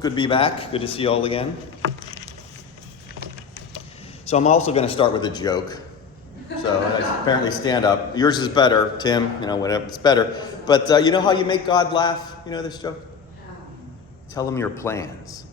Good to be back. Good to see you all again. So I'm also going to start with a joke. So I apparently stand up. Yours is better, Tim. Whatever. It's better. But you know how you make God laugh? You know this joke? Tell him your plans.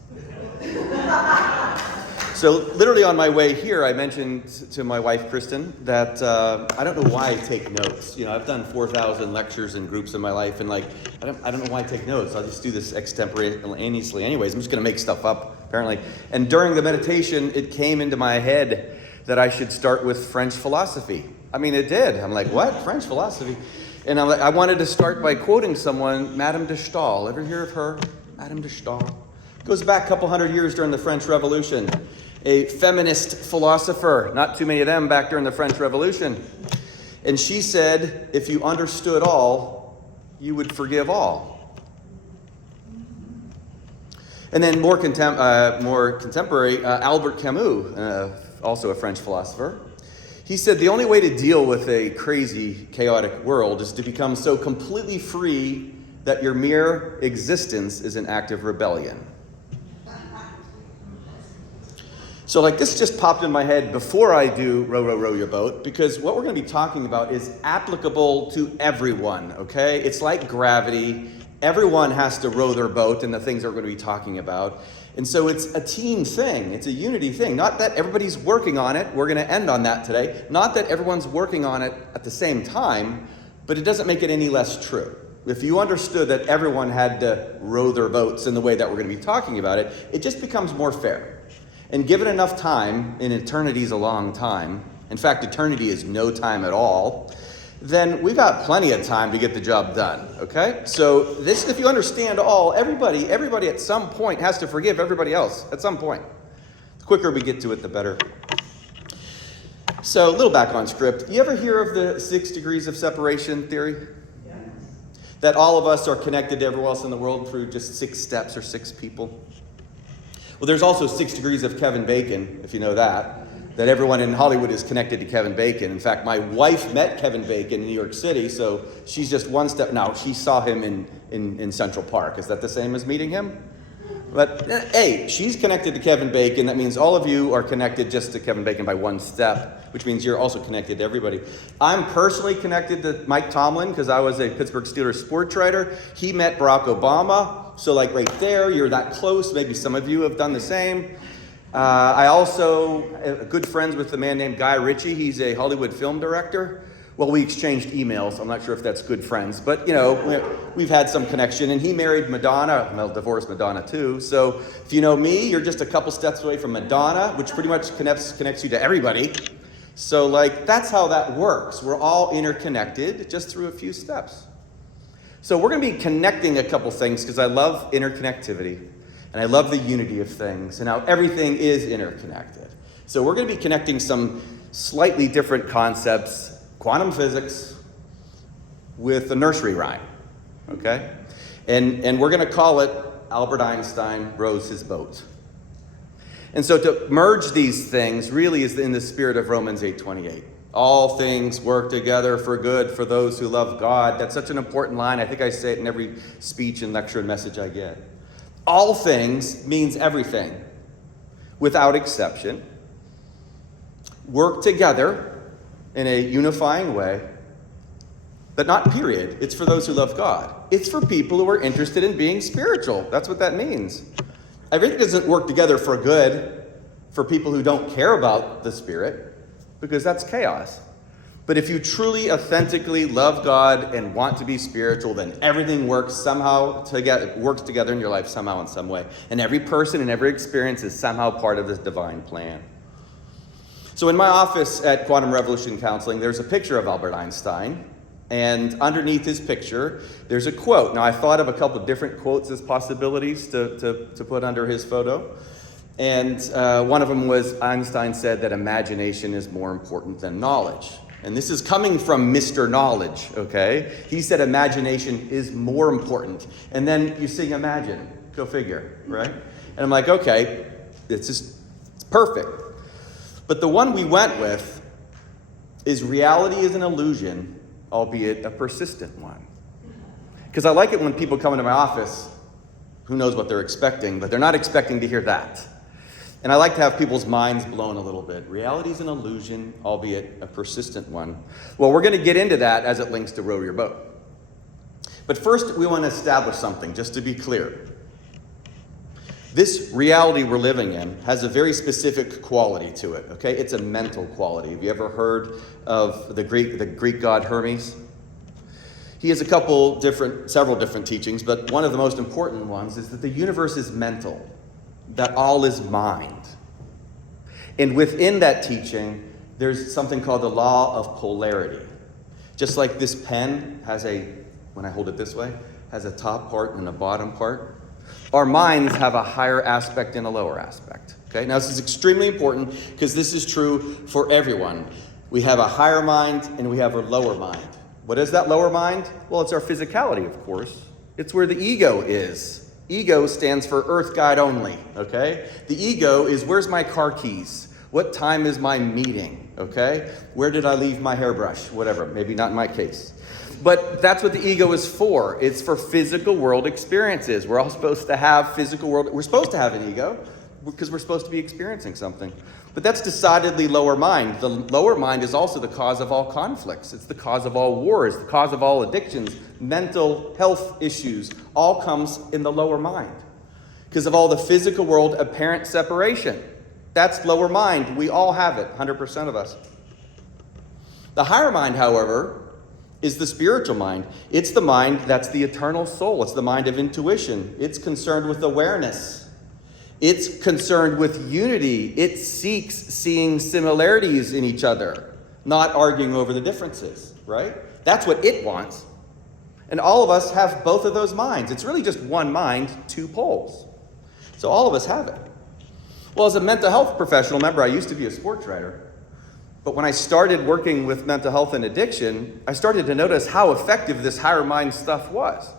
So literally on my way here, I mentioned to my wife, Kristen, that I don't know why I take notes. I've done 4,000 lectures in groups in my life, and I don't know why I take notes. I'll just do this extemporaneously anyways. I'm just going to make stuff up, apparently. And during the meditation, it came into my head that I should start with French philosophy. I mean, it did. I'm like, what? French philosophy? And I wanted to start by quoting someone, Madame de Staël. Ever hear of her? Madame de Staël. Goes back a couple hundred years during the French Revolution. A feminist philosopher, not too many of them back during the French Revolution. And she said, if you understood all, you would forgive all. And then more contemporary, Albert Camus, also a French philosopher, he said the only way to deal with a crazy, chaotic world is to become so completely free that your mere existence is an act of rebellion. So this just popped in my head before I do row, row, row your boat, because what we're going to be talking about is applicable to everyone, okay? It's like gravity. Everyone has to row their boat in the things that we're going to be talking about. And so it's a team thing. It's a unity thing. Not that everybody's working on it. We're going to end on that today. Not that everyone's working on it at the same time, but it doesn't make it any less true. If you understood that everyone had to row their boats in the way that we're going to be talking about it, it just becomes more fair. And given enough time, and eternity is a long time, in fact, eternity is no time at all, then we've got plenty of time to get the job done, okay? So this, if you understand everybody at some point has to forgive everybody else at some point. The quicker we get to it, the better. So a little back on script. You ever hear of the 6 degrees of separation theory? Yes. That all of us are connected to everyone else in the world through just 6 steps or 6 people? Well, there's also 6 degrees of Kevin Bacon, if you know that everyone in Hollywood is connected to Kevin Bacon. In fact, my wife met Kevin Bacon in New York City, so she's just one step. Now, she saw him in Central Park. Is that the same as meeting him? But, hey, she's connected to Kevin Bacon. That means all of you are connected just to Kevin Bacon by one step, which means you're also connected to everybody. I'm personally connected to Mike Tomlin because I was a Pittsburgh Steelers sports writer. He met Barack Obama. So right there, you're that close. Maybe some of you have done the same. I also am good friends with a man named Guy Ritchie. He's a Hollywood film director. Well, we exchanged emails. I'm not sure if that's good friends, but we've had some connection. And he married Madonna. Well, divorced Madonna too. So if you know me, you're just a couple steps away from Madonna, which pretty much connects you to everybody. So that's how that works. We're all interconnected just through a few steps. So we're going to be connecting a couple things because I love interconnectivity and I love the unity of things and how everything is interconnected. So we're going to be connecting some slightly different concepts, quantum physics with the nursery rhyme, okay? And we're going to call it Albert Einstein Rows His Boat. And so to merge these things really is in the spirit of Romans 8:28. All things work together for good for those who love God. That's such an important line. I think I say it in every speech and lecture and message I get. All things means everything, without exception. Work together in a unifying way, but not period. It's for those who love God. It's for people who are interested in being spiritual. That's what that means. Everything doesn't work together for good for people who don't care about the Spirit, because that's chaos. But if you truly, authentically love God and want to be spiritual, then everything works together in your life somehow in some way. And every person and every experience is somehow part of this divine plan. So in my office at Quantum Revolution Counseling, there's a picture of Albert Einstein. And underneath his picture, there's a quote. Now, I thought of a couple of different quotes as possibilities to put under his photo. And one of them was, Einstein said that imagination is more important than knowledge. And this is coming from Mr. Knowledge, okay? He said imagination is more important. And then you sing Imagine. Go figure, right? And I'm like, okay, it's perfect. But the one we went with is reality is an illusion, albeit a persistent one. Because I like it when people come into my office who knows what they're expecting, but they're not expecting to hear that. And I like to have people's minds blown a little bit. Reality is an illusion, albeit a persistent one. Well, we're going to get into that as it links to row your boat. But first, we want to establish something, just to be clear. This reality we're living in has a very specific quality to it, okay? It's a mental quality. Have you ever heard of the Greek god Hermes? He has several different teachings, but one of the most important ones is that the universe is mental, that all is mind. And within that teaching, there's something called the law of polarity. Just like this pen has when I hold it this way, has a top part and a bottom part, our minds have a higher aspect and a lower aspect. Okay? Now, this is extremely important because this is true for everyone. We have a higher mind and we have a lower mind. What is that lower mind? Well, it's our physicality, of course. It's where the ego is. Ego stands for earth guide only, okay? The ego is, where's my car keys? What time is my meeting, okay? Where did I leave my hairbrush? Whatever, maybe not in my case. But that's what the ego is for. It's for physical world experiences. We're all supposed to have physical world. We're supposed to have an ego because we're supposed to be experiencing something. But that's decidedly lower mind. The lower mind is also the cause of all conflicts. It's the cause of all wars, the cause of all addictions, mental health issues. All comes in the lower mind because of all the physical world apparent separation. That's lower mind. We all have it, 100% of us. The higher mind, however, is the spiritual mind. It's the mind that's the eternal soul. It's the mind of intuition. It's concerned with awareness. It's concerned with unity. It seeks seeing similarities in each other, not arguing over the differences, right? That's what it wants. And all of us have both of those minds. It's really just one mind, two poles. So all of us have it. Well, as a mental health professional, remember, I used to be a sports writer. But when I started working with mental health and addiction, I started to notice how effective this higher mind stuff was.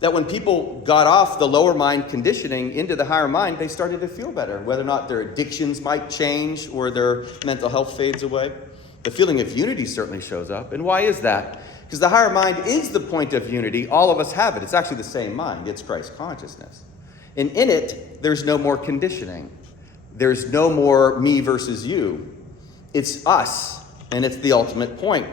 That when people got off the lower mind conditioning into the higher mind, they started to feel better, whether or not their addictions might change or their mental health fades away. The feeling of unity certainly shows up. And why is that? Because the higher mind is the point of unity. All of us have it. It's actually the same mind. It's Christ consciousness. And in it, there's no more conditioning. There's no more me versus you. It's us, and it's the ultimate point.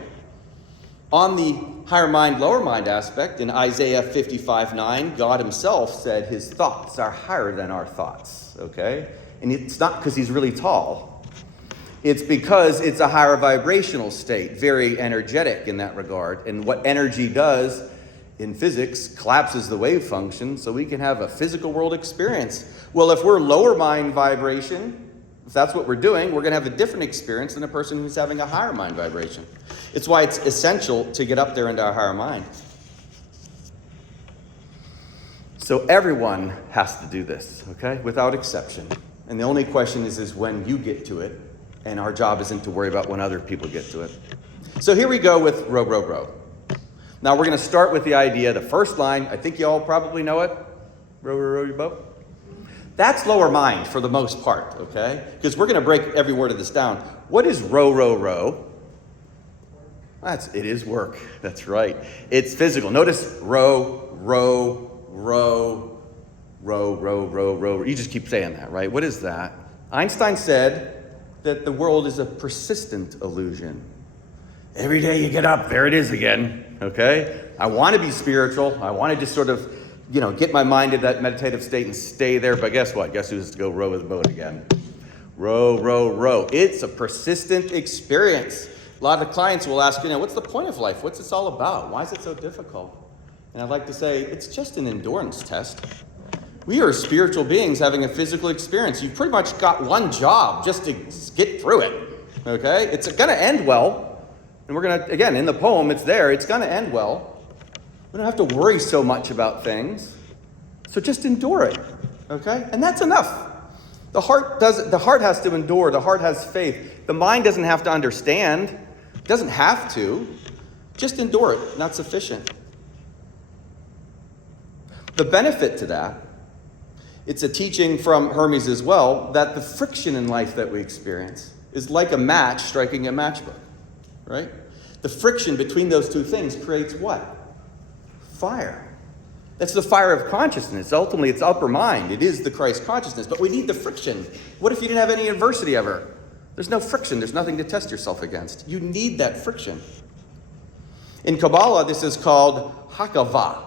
On the higher mind, lower mind aspect, in Isaiah 55:9, God himself said his thoughts are higher than our thoughts, okay? And it's not because he's really tall. It's because it's a higher vibrational state, very energetic in that regard. And what energy does in physics collapses the wave function so we can have a physical world experience. Well, if we're lower mind vibration, if that's what we're doing, we're going to have a different experience than a person who's having a higher mind vibration. It's why it's essential to get up there into our higher mind. So everyone has to do this, okay, without exception. And the only question is when you get to it, and our job isn't to worry about when other people get to it. So here we go with row, row, row. Now we're going to start with the idea, the first line, I think you all probably know it. Row, row, row your boat. That's lower mind for the most part, okay? Because we're going to break every word of this down. What is row, row, row? It is work. That's right. It's physical. Notice row, row, row, row, row, row, row. You just keep saying that, right? What is that? Einstein said that the world is a persistent illusion. Every day you get up, there it is again, okay? I want to be spiritual. I want to just sort of, get my mind in that meditative state and stay there. But guess what? Guess who has to go row with the boat again? Row, row, row. It's a persistent experience. A lot of clients will ask, what's the point of life? What's this all about? Why is it so difficult? And I'd like to say, it's just an endurance test. We are spiritual beings having a physical experience. You've pretty much got one job just to get through it, okay? It's going to end well. And we're going to, again, in the poem, it's there. It's going to end well. We don't have to worry so much about things. So just endure it, okay? And that's enough. The heart has to endure. The heart has faith. The mind doesn't have to understand. It doesn't have to. Just endure it. Not sufficient. The benefit to that, it's a teaching from Hermes as well, that the friction in life that we experience is like a match striking a matchbook, right? The friction between those two things creates what? Fire. That's the fire of consciousness. Ultimately, it's upper mind. It is the Christ consciousness. But we need the friction. What if you didn't have any adversity ever? There's no friction. There's nothing to test yourself against. You need that friction. In Kabbalah, this is called hakava,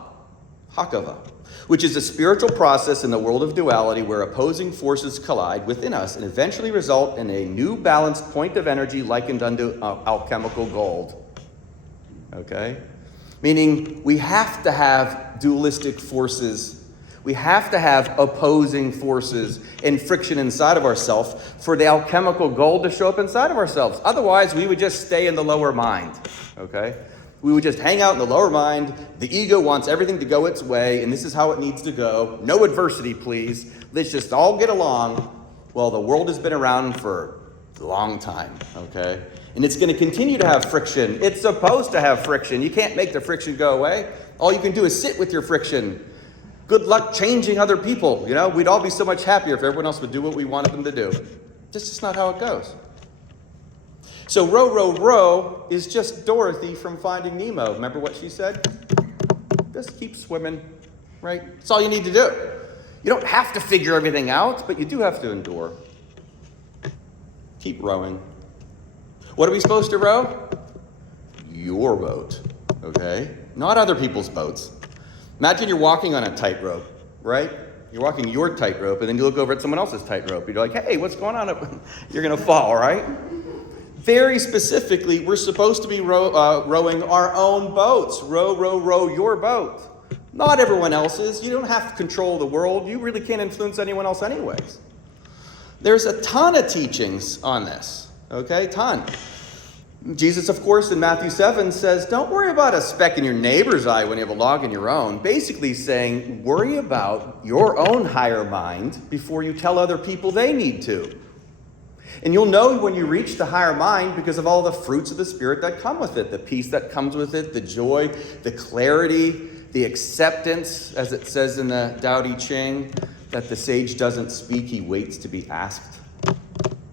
which is a spiritual process in the world of duality where opposing forces collide within us and eventually result in a new balanced point of energy likened unto alchemical gold. Okay? Meaning we have to have dualistic forces. We have to have opposing forces and friction inside of ourselves for the alchemical gold to show up inside of ourselves. Otherwise, we would just stay in the lower mind. Okay? We would just hang out in the lower mind. The ego wants everything to go its way, and this is how it needs to go. No adversity, please. Let's just all get along. Well, the world has been around for a long time, okay? And it's going to continue to have friction. It's supposed to have friction. You can't make the friction go away. All you can do is sit with your friction. Good luck changing other people. You know, we'd all be so much happier if everyone else would do what we wanted them to do. That's just not how it goes. So row, row, row is just Dorothy from Finding Nemo. Remember what she said? Just keep swimming, right? That's all you need to do. You don't have to figure everything out, but you do have to endure. Keep rowing. What are we supposed to row? Your boat, okay? Not other people's boats. Imagine you're walking on a tightrope, right? You're walking your tightrope, and then you look over at someone else's tightrope. You're like, hey, what's going on? You're going to fall, right? Very specifically, we're supposed to be rowing our own boats. Row, row, row your boat. Not everyone else's. You don't have to control the world. You really can't influence anyone else anyways. There's a ton of teachings on this. Okay, ton. Jesus, of course, in Matthew 7 says, don't worry about a speck in your neighbor's eye when you have a log in your own. Basically saying, worry about your own higher mind before you tell other people they need to. And you'll know when you reach the higher mind because of all the fruits of the Spirit that come with it. The peace that comes with it, the joy, the clarity, the acceptance, as it says in the Tao Te Ching, that the sage doesn't speak, he waits to be asked.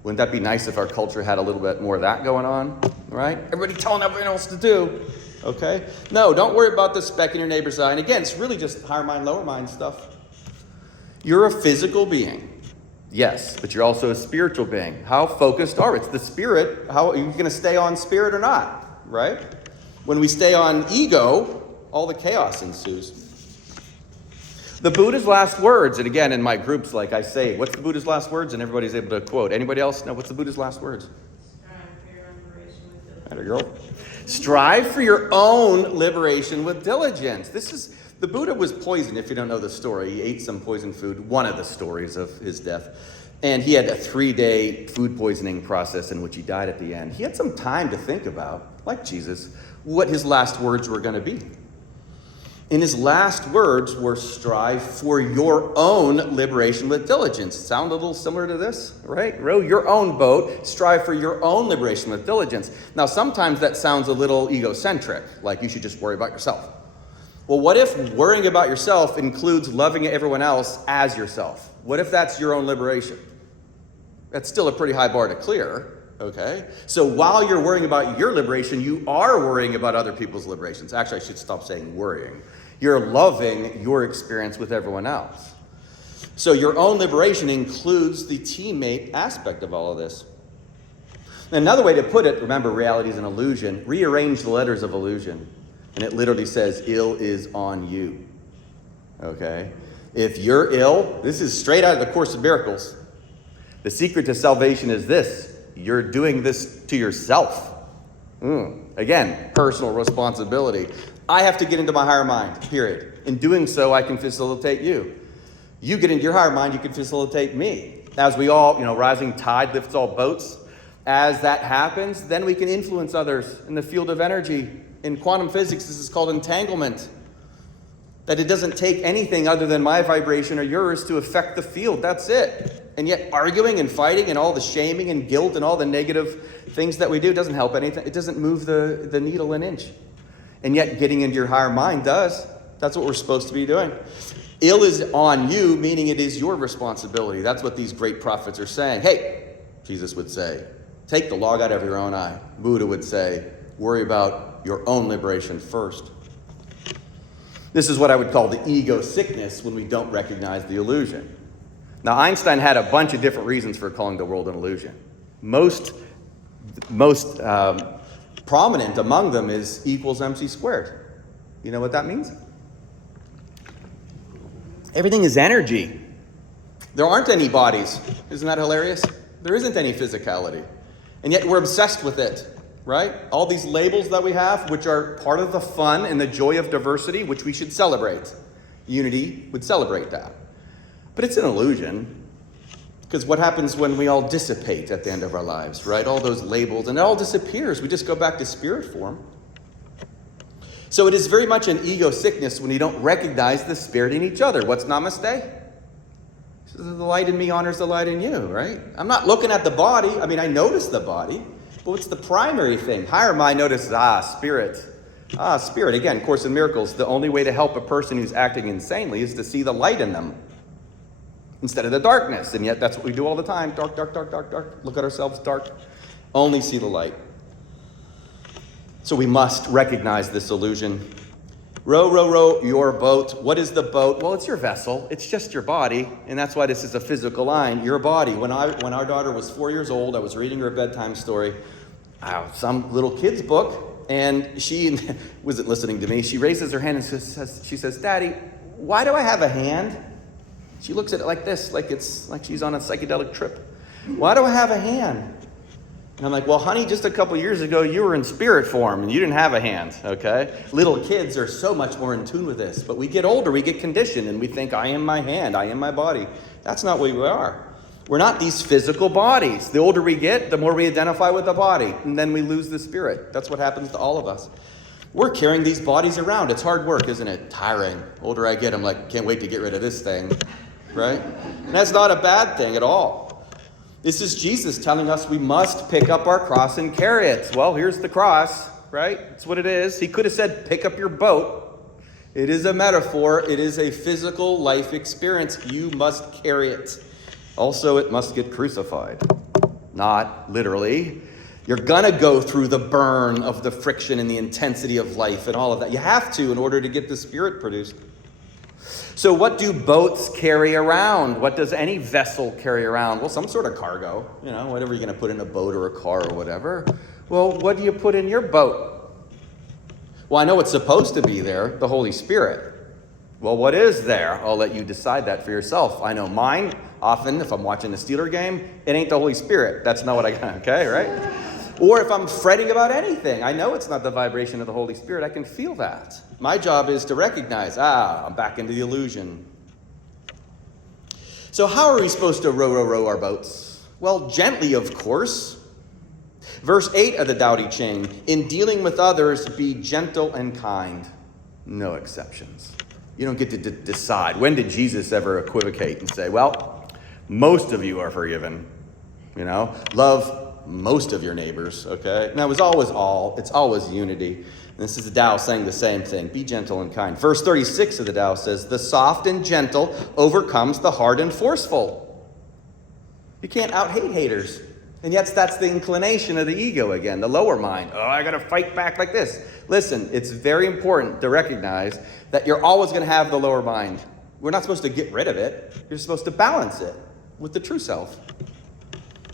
Wouldn't that be nice if our culture had a little bit more of that going on, right? Everybody telling everyone else to do, okay? No, don't worry about the speck in your neighbor's eye. And again, it's really just higher mind, lower mind stuff. You're a physical being. Yes, but you're also a spiritual being. How focused are we? It's the spirit. How are you going to stay on spirit or not, right? When we stay on ego, all the chaos ensues. The Buddha's last words, and again, in my groups, like I say, what's the Buddha's last words? And everybody's able to quote. Anybody else know what's the Buddha's last words? There you go. Strive for your own liberation with diligence. The Buddha was poisoned, if you don't know the story. He ate some poisoned food, one of the stories of his death. And he had a 3-day food poisoning process in which he died at the end. He had some time to think about, like Jesus, what his last words were going to be. And his last words were, strive for your own liberation with diligence. Sound a little similar to this, right? Row your own boat, strive for your own liberation with diligence. Now, sometimes that sounds a little egocentric, like you should just worry about yourself. Well, what if worrying about yourself includes loving everyone else as yourself? What if that's your own liberation? That's still a pretty high bar to clear, okay? So while you're worrying about your liberation, you are worrying about other people's liberations. Actually, I should stop saying worrying. You're loving your experience with everyone else. So your own liberation includes the teammate aspect of all of this. Another way to put it, remember, reality is an illusion. Rearrange the letters of illusion. And it literally says, ill is on you. Okay? If you're ill, this is straight out of the Course of Miracles. The secret to salvation is this. You're doing this to yourself. Again, personal responsibility. I have to get into my higher mind, period. In doing so, I can facilitate you. You get into your higher mind, you can facilitate me. As we all, rising tide lifts all boats. As that happens, then we can influence others in the field of energy. In quantum physics, this is called entanglement. That it doesn't take anything other than my vibration or yours to affect the field. That's it. And yet arguing and fighting and all the shaming and guilt and all the negative things that we do doesn't help anything. It doesn't move the needle an inch. And yet getting into your higher mind does. That's what we're supposed to be doing. Ill is on you, meaning it is your responsibility. That's what these great prophets are saying. Hey, Jesus would say, take the log out of your own eye. Buddha would say, worry about your own liberation first. This is what I would call the ego sickness when we don't recognize the illusion. Now, Einstein had a bunch of different reasons for calling the world an illusion. Most prominent among them is equals mc squared. You know what that means? Everything is energy. There aren't any bodies. Isn't that hilarious? There isn't any physicality. And yet we're obsessed with it, right? All these labels that we have, which are part of the fun and the joy of diversity, which we should celebrate. Unity would celebrate that. But it's an illusion. Because what happens when we all dissipate at the end of our lives, right? All those labels, and it all disappears. We just go back to spirit form. So it is very much an ego sickness when you don't recognize the spirit in each other. What's namaste? The light in me honors the light in you, right? I'm not looking at the body. I mean, I notice the body, but what's the primary thing? Higher mind notices, spirit. Spirit. Again, Course in Miracles, the only way to help a person who's acting insanely is to see the light in them instead of the darkness. And yet that's what we do all the time. Dark, dark, dark, dark, dark. Look at ourselves, dark. Only see the light. So we must recognize this illusion. Row, row, row your boat. What is the boat? Well, it's your vessel. It's just your body. And that's why this is a physical line. Your body. When our daughter was 4 years old, I was reading her a bedtime story, some little kid's book, and she wasn't listening to me. She raises her hand and she says, Daddy, why do I have a hand? She looks at it like this, like it's like she's on a psychedelic trip. Why do I have a hand? And I'm like, well, honey, just a couple years ago, you were in spirit form and you didn't have a hand, okay? Little kids are so much more in tune with this. But we get older, we get conditioned, and we think, I am my hand, I am my body. That's not what we are. We're not these physical bodies. The older we get, the more we identify with the body, and then we lose the spirit. That's what happens to all of us. We're carrying these bodies around. It's hard work, isn't it? Tiring. Older I get, I'm like, can't wait to get rid of this thing, right? And that's not a bad thing at all. This is Jesus telling us we must pick up our cross and carry it. Well, here's the cross, right? That's what it is. He could have said, pick up your boat. It is a metaphor. It is a physical life experience. You must carry it. Also, it must get crucified. Not literally. You're going to go through the burn of the friction and the intensity of life and all of that. You have to in order to get the spirit produced. So what do boats carry around? What does any vessel carry around? Well, some sort of cargo, whatever you're going to put in a boat or a car or whatever. Well, what do you put in your boat? Well, I know what's supposed to be there, the Holy Spirit. Well, what is there? I'll let you decide that for yourself. I know mine, often, if I'm watching a Steeler game, it ain't the Holy Spirit. That's not what I got, okay, right? Or if I'm fretting about anything, I know it's not the vibration of the Holy Spirit. I can feel that. My job is to recognize, I'm back into the illusion. So how are we supposed to row our boats? Well, gently, of course. Verse 8 of the Tao Te Ching, in dealing with others, be gentle and kind. No exceptions. You don't get to decide. When did Jesus ever equivocate and say, well, most of you are forgiven. Love most of your neighbors, okay? Now, it's always unity. And this is the Tao saying the same thing. Be gentle and kind. Verse 36 of the Tao says, the soft and gentle overcomes the hard and forceful. You can't out-hate haters. And yet that's the inclination of the ego again, the lower mind. I got to fight back like this. Listen, it's very important to recognize that you're always going to have the lower mind. We're not supposed to get rid of it. You're supposed to balance it with the true self.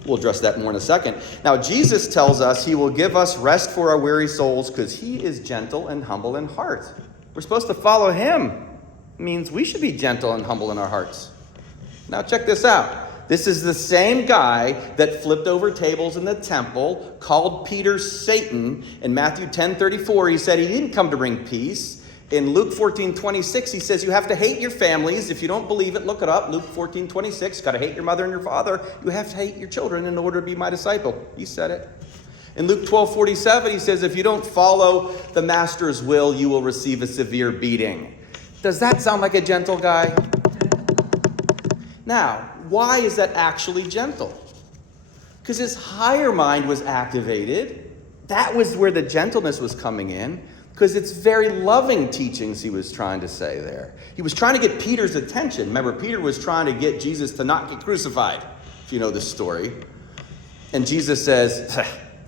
We'll address that more in a second. Now, Jesus tells us he will give us rest for our weary souls because he is gentle and humble in heart. We're supposed to follow him. It means we should be gentle and humble in our hearts. Now, check this out. This is the same guy that flipped over tables in the temple, called Peter Satan. In Matthew 10:34, he said he didn't come to bring peace. In Luke 14:26, he says you have to hate your families. If you don't believe it, look it up. Luke 14:26, got to hate your mother and your father. You have to hate your children in order to be my disciple. He said it. In Luke 12:47, he says if you don't follow the master's will, you will receive a severe beating. Does that sound like a gentle guy? Now, why is that actually gentle? Because his higher mind was activated. That was where the gentleness was coming in. Because it's very loving teachings he was trying to say there. He was trying to get Peter's attention. Remember, Peter was trying to get Jesus to not get crucified, if you know this story. And Jesus says,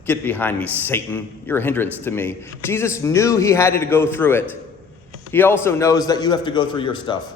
get behind me, Satan. You're a hindrance to me. Jesus knew he had to go through it. He also knows that you have to go through your stuff.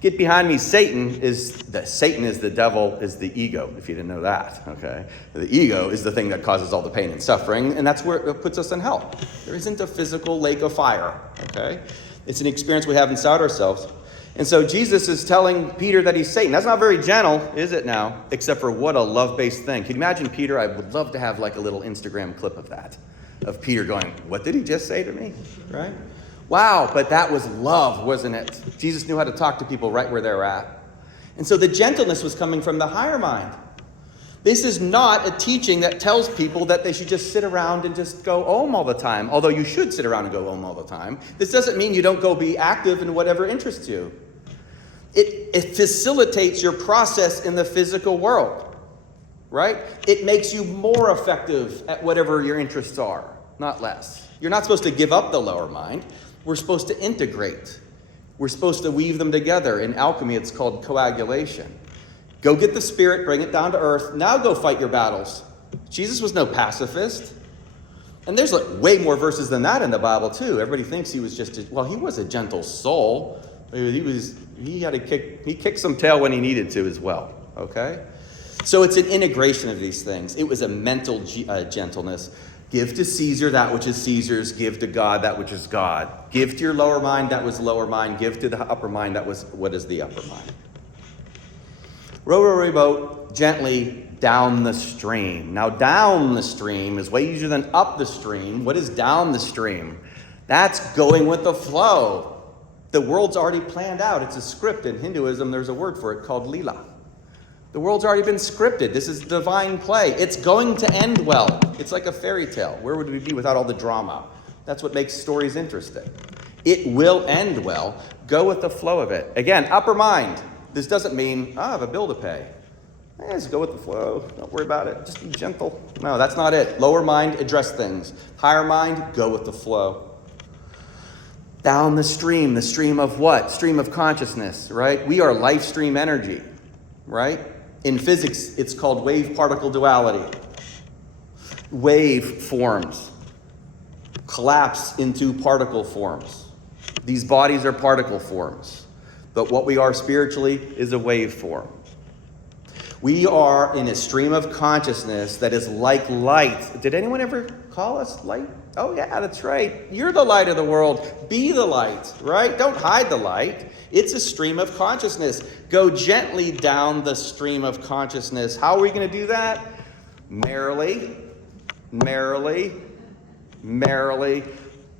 Get behind me, Satan is the devil, is the ego, if you didn't know that, okay? The ego is the thing that causes all the pain and suffering, and that's where it puts us in hell. There isn't a physical lake of fire, okay? It's an experience we have inside ourselves. And so Jesus is telling Peter that he's Satan. That's not very gentle, is it now? Except for what a love-based thing. Can you imagine Peter? I would love to have like a little Instagram clip of that, of Peter going, what did he just say to me, right? Wow, but that was love, wasn't it? Jesus knew how to talk to people right where they're at. And so the gentleness was coming from the higher mind. This is not a teaching that tells people that they should just sit around and just go om all the time, although you should sit around and go om all the time. This doesn't mean you don't go be active in whatever interests you. It facilitates your process in the physical world, right? It makes you more effective at whatever your interests are, not less. You're not supposed to give up the lower mind. We're supposed to integrate. We're supposed to weave them together. In alchemy, it's called coagulation. Go get the spirit, bring it down to earth. Now go fight your battles. Jesus was no pacifist. And there's like way more verses than that in the Bible too. Everybody thinks he was just, he was a gentle soul. He kicked some tail when he needed to as well. Okay? So it's an integration of these things. It was a mental gentleness. Give to Caesar that which is Caesar's. Give to God that which is God. Give to your lower mind that was lower mind. Give to the upper mind that was what is the upper mind. Row, row, row, boat gently down the stream. Now down the stream is way easier than up the stream. What is down the stream? That's going with the flow. The world's already planned out. It's a script. In Hinduism, there's a word for it called lila. The world's already been scripted. This is divine play. It's going to end well. It's like a fairy tale. Where would we be without all the drama? That's what makes stories interesting. It will end well. Go with the flow of it. Again, upper mind. This doesn't mean, I have a bill to pay. Just go with the flow. Don't worry about it. Just be gentle. No, that's not it. Lower mind, address things. Higher mind, go with the flow. Down the stream of what? Stream of consciousness, right? We are life stream energy, right? In physics, it's called wave-particle duality. Wave forms collapse into particle forms. These bodies are particle forms. But what we are spiritually is a wave form. We are in a stream of consciousness that is like light. Did anyone ever call us light? Oh yeah, that's right. You're the light of the world. Be the light, right? Don't hide the light. It's a stream of consciousness. Go gently down the stream of consciousness. How are we going to do that? Merrily, merrily, merrily,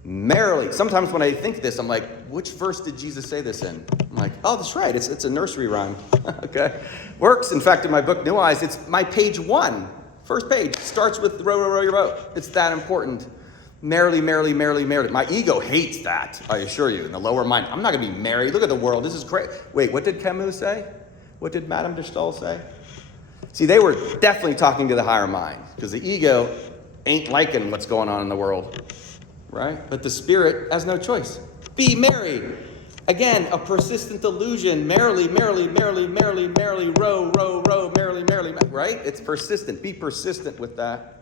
merrily. Sometimes when I think this, I'm like, which verse did Jesus say this in? I'm like, oh, that's right. It's a nursery rhyme. Okay. Works. In fact, in my book, New Eyes, it's my page 1. First page. Starts with row, row, row your boat. It's that important. Merrily, merrily, merrily, merrily. My ego hates that, I assure you, in the lower mind. I'm not going to be merry. Look at the world. This is great. Wait, what did Camus say? What did Madame de Staël say? See, they were definitely talking to the higher mind, because the ego ain't liking what's going on in the world, right? But the spirit has no choice. Be merry. Again, a persistent illusion. Merrily, merrily, merrily, merrily, merrily, row, row, row, merrily, merrily, right? It's persistent. Be persistent with that.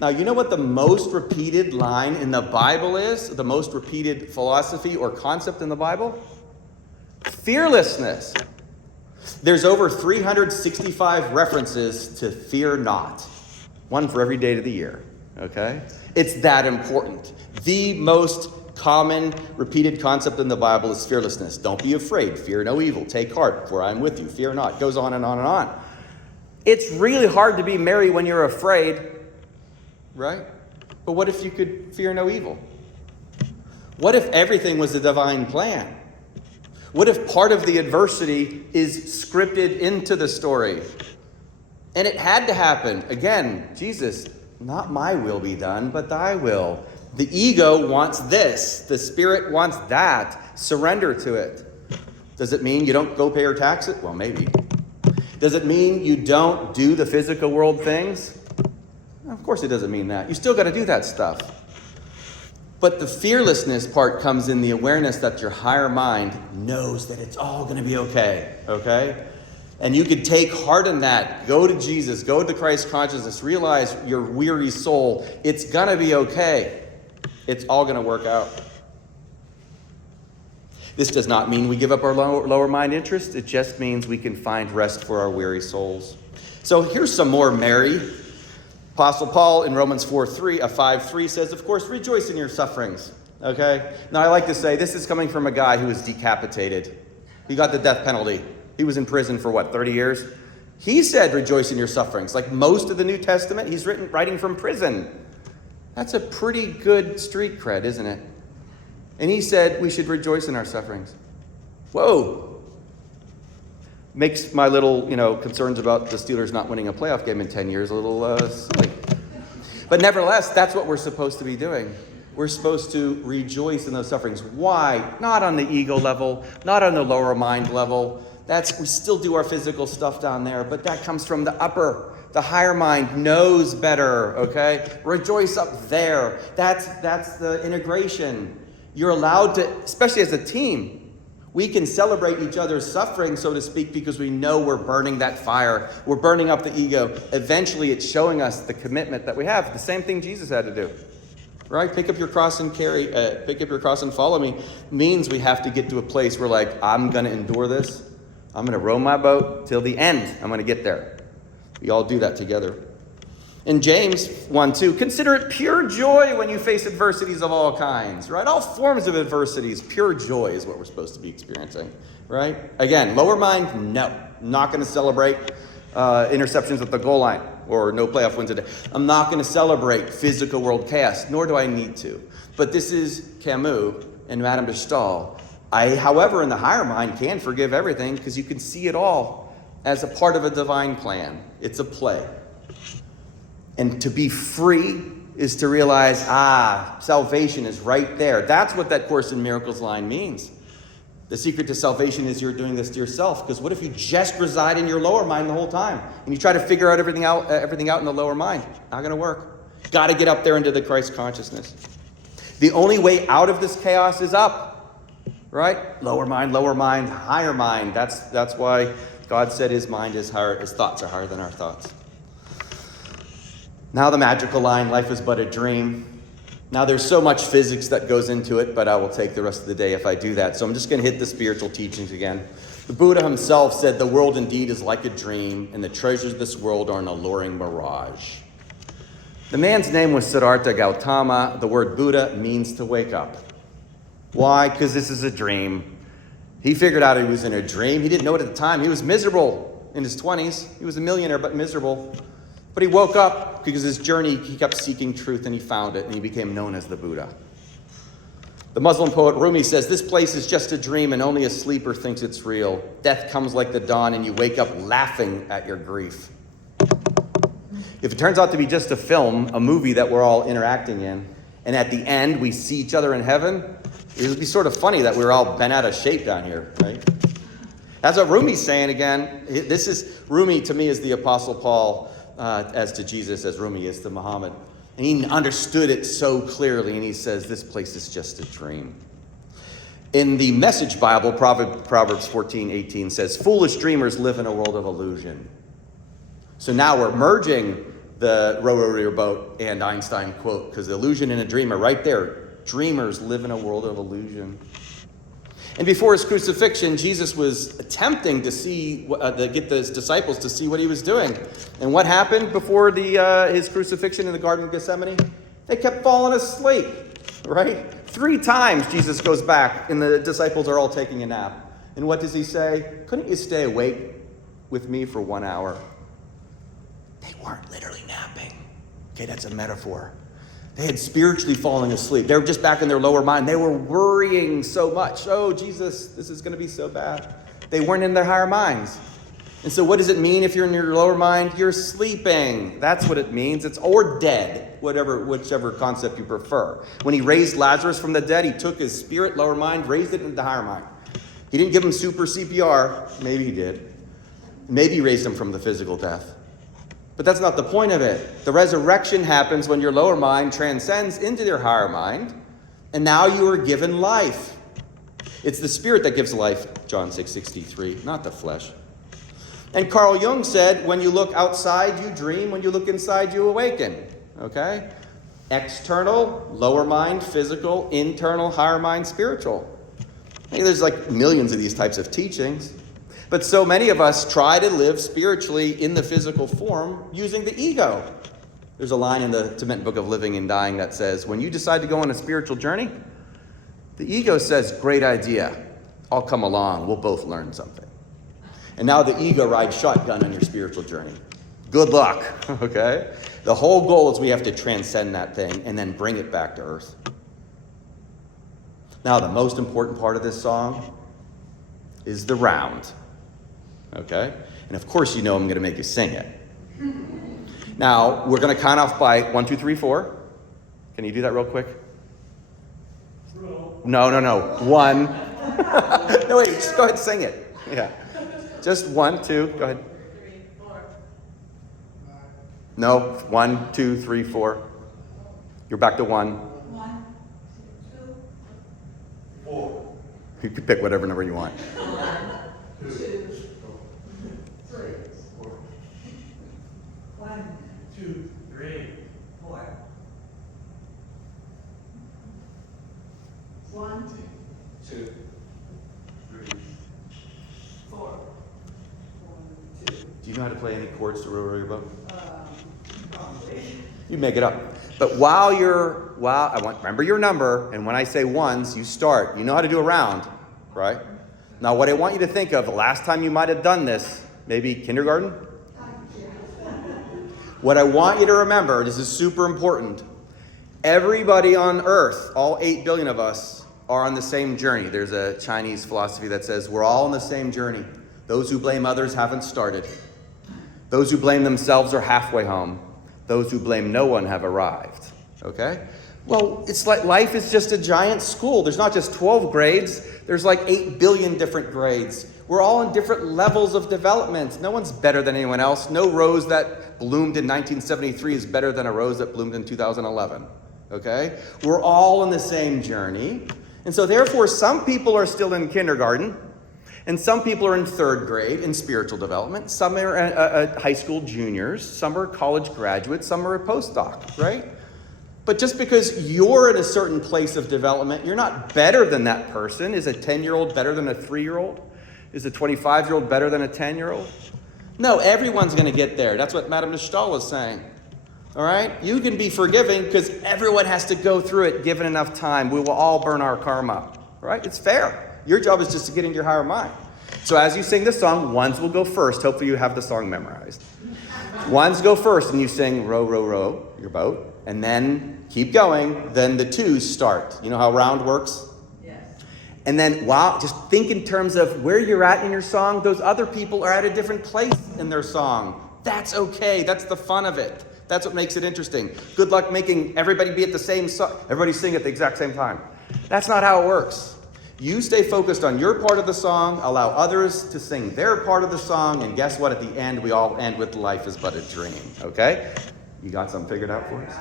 Now, you know what the most repeated line in the Bible is? The most repeated philosophy or concept in the Bible? Fearlessness. There's over 365 references to fear not. One for every day of the year, okay? It's that important. The most common repeated concept in the Bible is fearlessness. Don't be afraid. Fear no evil. Take heart, for I am with you. Fear not. Goes on and on and on. It's really hard to be merry when you're afraid, right? But what if you could fear no evil? What if everything was a divine plan? What if part of the adversity is scripted into the story? And it had to happen. Again, Jesus, not my will be done, but thy will. The ego wants this. The spirit wants that. Surrender to it. Does it mean you don't go pay your taxes? Well, maybe. Does it mean you don't do the physical world things? Of course it doesn't mean that. You still got to do that stuff. But the fearlessness part comes in the awareness that your higher mind knows that it's all going to be okay, okay? And you could take heart in that. Go to Jesus. Go to Christ consciousness. Realize your weary soul. It's going to be okay. It's all going to work out. This does not mean we give up our lower mind interest. It just means we can find rest for our weary souls. So here's some more Mary. Apostle Paul in Romans 5:3 says, of course, rejoice in your sufferings. Okay? Now I like to say this is coming from a guy who was decapitated. He got the death penalty. He was in prison for 30 years? He said, rejoice in your sufferings. Like most of the New Testament, he's writing from prison. That's a pretty good street cred, isn't it? And he said we should rejoice in our sufferings. Whoa. Makes my little, concerns about the Steelers not winning a playoff game in 10 years a little silly. But nevertheless, that's what we're supposed to be doing. We're supposed to rejoice in those sufferings. Why? Not on the ego level, not on the lower mind level. We still do our physical stuff down there, but that comes from the upper. The higher mind knows better, okay? Rejoice up there. That's the integration. You're allowed to, especially as a team, we can celebrate each other's suffering, so to speak, because we know we're burning that fire. We're burning up the ego. Eventually, it's showing us the commitment that we have. The same thing Jesus had to do, right? Pick up your cross and follow me means we have to get to a place where I'm going to endure this. I'm going to row my boat till the end. I'm going to get there. We all do that together. In James 1:2, consider it pure joy when you face adversities of all kinds, right? All forms of adversities, pure joy is what we're supposed to be experiencing, right? Again, lower mind, no. I'm not going to celebrate interceptions at the goal line or no playoff wins today. I'm not going to celebrate physical world chaos, nor do I need to. But this is Camus and Madame de Stael. However, in the higher mind, can forgive everything because you can see it all as a part of a divine plan. It's a play. And to be free is to realize, salvation is right there. That's what that Course in Miracles line means. The secret to salvation is you're doing this to yourself. Because what if you just reside in your lower mind the whole time? And you try to figure out everything out in the lower mind? Not going to work. Got to get up there into the Christ consciousness. The only way out of this chaos is up. Right? Lower mind, higher mind. That's why God said his mind is higher, his thoughts are higher than our thoughts. Now the magical line, life is but a dream. Now there's so much physics that goes into it, but I will take the rest of the day if I do that. So I'm just going to hit the spiritual teachings again. The Buddha himself said the world indeed is like a dream, and the treasures of this world are an alluring mirage. The man's name was Siddhartha Gautama. The word Buddha means to wake up. Why? Because this is a dream. He figured out he was in a dream. He didn't know it at the time. He was miserable in his 20s. He was a millionaire, but miserable. But he woke up because his journey, he kept seeking truth and he found it and he became known as the Buddha. The Muslim poet Rumi says, this place is just a dream and only a sleeper thinks it's real. Death comes like the dawn and you wake up laughing at your grief. If it turns out to be just a film, a movie that we're all interacting in, and at the end we see each other in heaven, it would be sort of funny that we're all bent out of shape down here, right? That's what Rumi's saying again. Rumi to me is the Apostle Paul, as to Jesus, as Rumi is to Muhammad. And he understood it so clearly, and he says, this place is just a dream. In the Message Bible, Proverbs 14:18 says, foolish dreamers live in a world of illusion. So now we're merging the row your boat and Einstein quote, because illusion and a dream are right there. Dreamers live in a world of illusion. And before his crucifixion, Jesus was attempting to get his disciples to see what he was doing. And what happened before his crucifixion in the Garden of Gethsemane? They kept falling asleep, right? 3 times Jesus goes back, and the disciples are all taking a nap. And what does he say? Couldn't you stay awake with me for 1 hour? They weren't literally napping. Okay, that's a metaphor. They had spiritually fallen asleep. They were just back in their lower mind. They were worrying so much. Oh, Jesus, this is going to be so bad. They weren't in their higher minds. And so what does it mean if you're in your lower mind? You're sleeping. That's what it means. Or dead, whichever concept you prefer. When he raised Lazarus from the dead, he took his spirit, lower mind, raised it into the higher mind. He didn't give him super CPR. Maybe he did. Maybe he raised him from the physical death. But that's not the point of it. The resurrection happens when your lower mind transcends into your higher mind, and now you are given life. It's the spirit that gives life, John 6:63, not the flesh. And Carl Jung said, when you look outside, you dream. When you look inside, you awaken. Okay? External, lower mind, physical. Internal, higher mind, spiritual. There's like millions of these types of teachings. But so many of us try to live spiritually in the physical form using the ego. There's a line in the Tibetan Book of Living and Dying that says, when you decide to go on a spiritual journey, the ego says, great idea. I'll come along. We'll both learn something. And now the ego rides shotgun on your spiritual journey. Good luck, okay? The whole goal is we have to transcend that thing and then bring it back to earth. Now, the most important part of this song is the round, okay? And of course, you know I'm going to make you sing it. Now, we're going to count off by 1, 2, 3, 4. Can you do that real quick? No. 1. No, wait, just go ahead and sing it. Yeah. Just 1, 2, go ahead. 3, 4. No, 1, 2, 3, 4. You're back to 1. 1, 2, 4. You can pick whatever number you want. 1, 2, 3, 4. 1, 2, 3. 4. 1, 2, 3. 4. 2. Do you know how to play any chords to row your boat? Probably. You make it up. But remember your number, and when I say ones, you start. You know how to do a round, right? Now, what I want you to think of, the last time you might have done this, maybe kindergarten? What I want you to remember, this is super important. Everybody on earth, all 8 billion of us, are on the same journey. There's a Chinese philosophy that says we're all on the same journey. Those who blame others haven't started. Those who blame themselves are halfway home. Those who blame no one have arrived. Okay? Well, it's like life is just a giant school. There's not just 12 grades. There's like 8 billion different grades. We're all in different levels of development. No one's better than anyone else. No rose that bloomed in 1973 is better than a rose that bloomed in 2011. Okay? We're all on the same journey. And so therefore, some people are still in kindergarten. And some people are in 3rd grade in spiritual development. Some are high school juniors. Some are college graduates. Some are a postdoc, right? But just because you're in a certain place of development, you're not better than that person. Is a 10-year-old better than a 3-year-old? Is a 25-year-old better than a 10-year-old? No, everyone's going to get there. That's what Madame de Stael is saying. All right? You can be forgiving because everyone has to go through it given enough time. We will all burn our karma. Right? It's fair. Your job is just to get into your higher mind. So as you sing this song, ones will go first. Hopefully you have the song memorized. Ones go first and you sing row, row, row, your boat. And then keep going. Then the twos start. You know how round works? Yes. And then, just think in terms of where you're at in your song. Those other people are at a different place in their song. That's okay. That's the fun of it. That's what makes it interesting. Good luck making everybody be at the same song. Everybody sing at the exact same time. That's not how it works. You stay focused on your part of the song, allow others to sing their part of the song, and guess what? At the end, we all end with life is but a dream, okay? You got something figured out for us?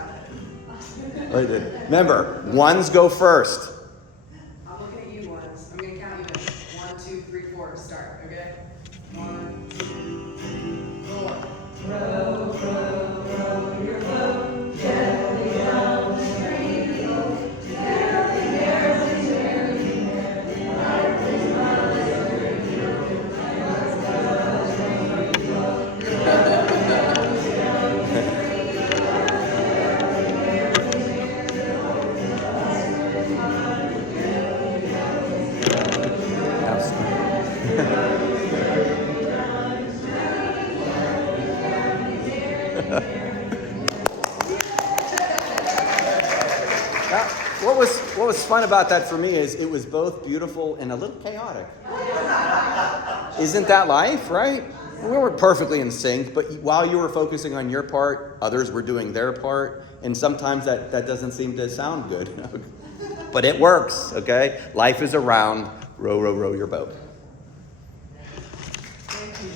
Remember, ones go first. I'm looking at you ones. I'm going to count you in. 1, 2, 3, 4. Start, okay? 1, 2, 3, 4. Row, row, row your boat gently down the stream. Merrily, merrily, merrily, merrily, life is but a dream. What was fun about that for me is it was both beautiful and a little chaotic. Isn't that life, right? We weren't perfectly in sync, but while you were focusing on your part, others were doing their part, and sometimes that doesn't seem to sound good. But it works, okay? Life is a round. Row, row, row your boat. Thank you.